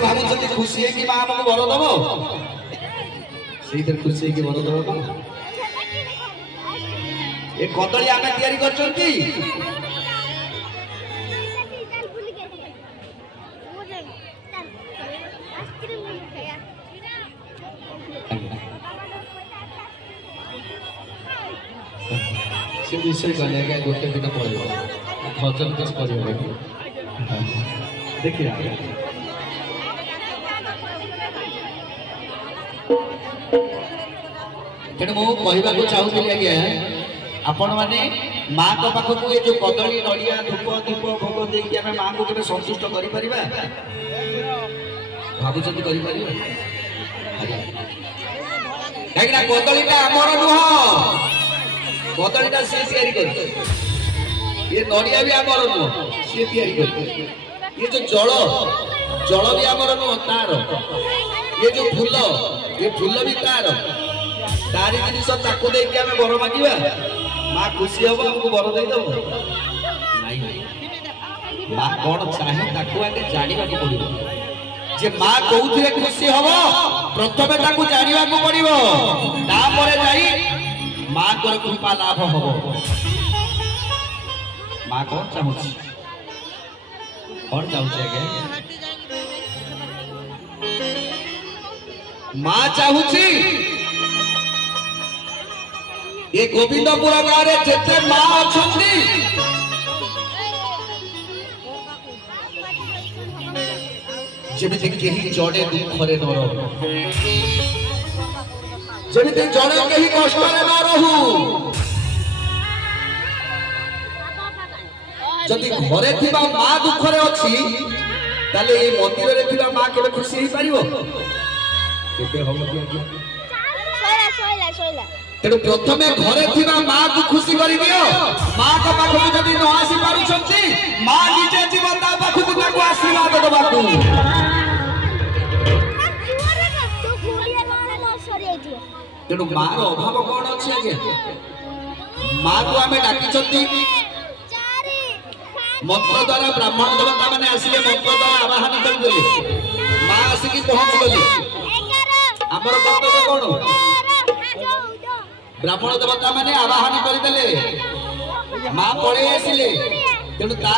भावुं खुशी है कि माँ आमको बर दब से खुशी है कि बर दब ए कदली आम तैयारी करछंती से विषय गले के गोटे दिन पड़ो भजन कुछ कर देखिए तेणु मुझे कहवाक चाहूली आज्ञा आपण मैंने माँ को पाखक ये जो कदली नड़िया धूप दीप भोग देकी आम माँ को केवे संतुष्ट कर भावुं कहीं कदलीटा आमर नुह कदलीटा सी तैयारी कर ये नड़िया भी आमर नुह सी तैयारी कर ये जो जल जल भी आमर नुह तार ये जो फूल भी तार तारी जिनिस ताकू देकी आम बर मांगा माँ खुशी हम हमको बर देदेव माँ कौन चाहे ताकू आगे जानवा पड़ो जे माँ कौन खुशी हम प्रथम ताकू जानवा पड़ो तापर जाई माँ को कृपा लाभ हम माँ कौन चाहूँ कौन चाहूँ आगे माँ चाहूँ ये गोविंदपुर गाँव में जिते माँ अच्छा जमी कहीं जड़े दुखरे न जमी जड़े कहीं कष्ट न रहू जदि घरे थिबा माँ दुखरे अच्छी ताले ये मंदिर रे थिबा माँ केबे खुशी ही पारिबो केबे हम तेणु प्रथमे घरे थिबा माँ को खुशी करि दियो माँ का पाखु जदि न आसी पारुछंती माँ निजे जीवन ता पाखु ताको आशीर्वाद दबाकू तेणु माँ रो अभाव कौन अच्छे आगे माँ को आम डाकी मंत्र द्वारा ब्राह्मण देवता मैंने आसिले मंत्र द्वारा आवाहन कर माँ आसिकी पहुंच गली आमर कर्तव्य कौन ब्राह्मण देवता मैंने आवाहन करदे माँ पड़े आसिले तेणु